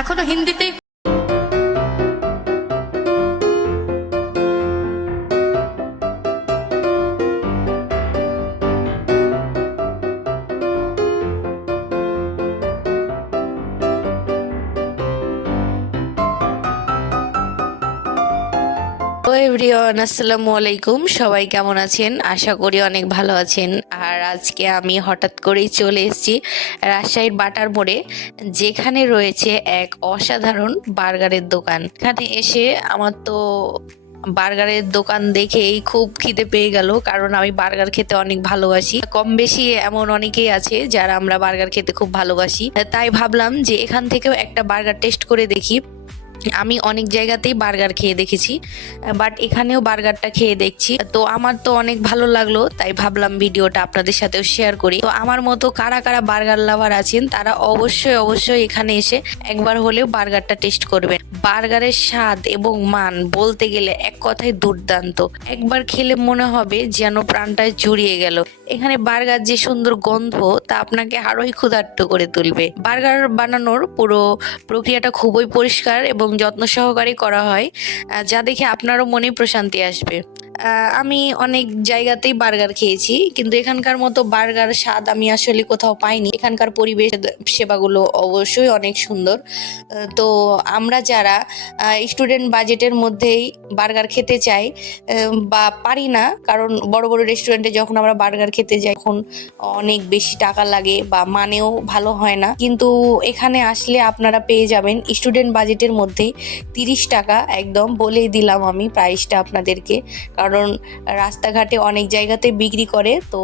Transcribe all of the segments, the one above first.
এখনো হিন্দিতে। এভরিওয়ান, আসসালামু আলাইকুম। সবাই কেমন আছেন? আশা করি অনেক ভালো আছেন। আর আজকে আমি হঠাৎ করেই চলে এসেছি রাজশাহীর বাটার মোড়ে, যেখানে রয়েছে এক অসাধারণ বার্গারের দোকান। এখানে এসে আমার তো বার্গারের দোকান দেখেই খুব খিদে পেয়ে গেল, কারণ আমি বার্গার খেতে অনেক ভালোবাসি। কম বেশি এমন অনেকেই আছে যারা আমরা বার্গার খেতে খুব ভালোবাসি, তাই ভাবলাম যে এখান থেকেও একটা বার্গার টেস্ট করে দেখি। আমি অনেক জায়গাতেই বার্গার খেয়ে দেখেছি, বাট এখানেও বার্গারটা খেয়ে দেখছি, তো আমার তো অনেক ভালো লাগলো, তাই ভাবলাম ভিডিওটা আপনাদের সাথেও শেয়ার করি। তো আমার মতো কারা কারা বার্গার লাভার আছেন তারা অবশ্যই অবশ্যই এখানে এসে একবার হলেও বার্গারটা টেস্ট করবেন। বার্গারের স্বাদ এবং মান বলতে গেলে এক কথায় দুর্দান্ত। একবার খেলে মনে হবে যেন প্রাণটায় জুড়িয়ে গেল। এখানে বার্গার যে সুন্দর গন্ধ তা আপনাকে আরোই ক্ষুধার্ত করে তুলবে। বার্গার বানানোর পুরো প্রক্রিয়াটা খুবই পরিষ্কার এবং যত্ন সহকারে করা হয়, যা দেখে আপনারও মনে প্রশান্তি আসবে। আমি অনেক জায়গাতেই বার্গার খেয়েছি, কিন্তু এখানকার মতো বার্গার স্বাদ আমি আসলে কোথাও পাইনি। এখানকার পরিবেশ সেবাগুলো অবশ্যই অনেক সুন্দর। তো আমরা যারা স্টুডেন্ট বাজেটের মধ্যেই বার্গার খেতে চাই বা পারি না, কারণ বড় বড় রেস্টুরেন্টে যখন আমরা বার্গার খেতে যাই তখন অনেক বেশি টাকা লাগে বা মানেও ভালো হয় না, কিন্তু এখানে আসলে আপনারা পেয়ে যাবেন স্টুডেন্ট বাজেটের মধ্যেই 30 টাকা। একদম বলেই দিলাম আমি প্রাইসটা আপনাদেরকে, কারণ রাস্তাঘাটে অনেক জায়গাতে বিক্রি করে, তো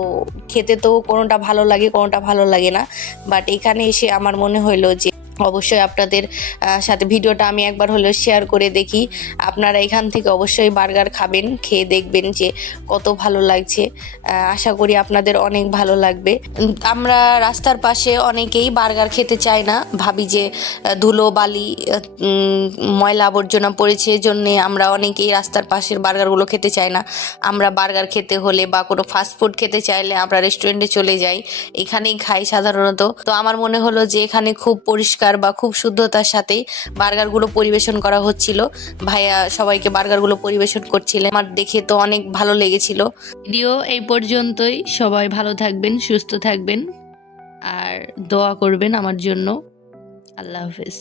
খেতে তো কোনোটা ভালো লাগে কোনোটা ভালো লাগে না, বাট এখানে এসে আমার মনে হলো যে অবশ্যই আপনাদের সাথে ভিডিওটা আমি একবার হলেও শেয়ার করে দেখি। আপনারা এখান থেকে অবশ্যই বার্গার খাবেন, খেয়ে দেখবেন যে কত ভালো লাগছে। আশা করি আপনাদের অনেক ভালো লাগবে। আমরা রাস্তার পাশে অনেকেই বার্গার খেতে চাই না, ভাবি যে ধুলো বালি ময়লা আবর্জনা পড়েছে, জন্যে আমরা অনেকেই রাস্তার পাশের বার্গারগুলো খেতে চাই না। আমরা বার্গার খেতে হলে বা কোনো ফাস্টফুড খেতে চাইলে আমরা রেস্টুরেন্টে চলে যাই, এখানেই খাই সাধারণত। তো আমার মনে হলো যে এখানে খুব পরিষ্কার বা খুব শুদ্ধতার সাথেই বার্গারগুলো পরিবেশন করা হচ্ছিল। ভাইয়া সবাইকে বার্গারগুলো পরিবেশন করছিলেন, আমার দেখে তো অনেক ভালো লেগেছিল। ভিডিও এই পর্যন্তই। সবাই ভালো থাকবেন, সুস্থ থাকবেন আর দোয়া করবেন আমার জন্য। আল্লাহ হাফেজ।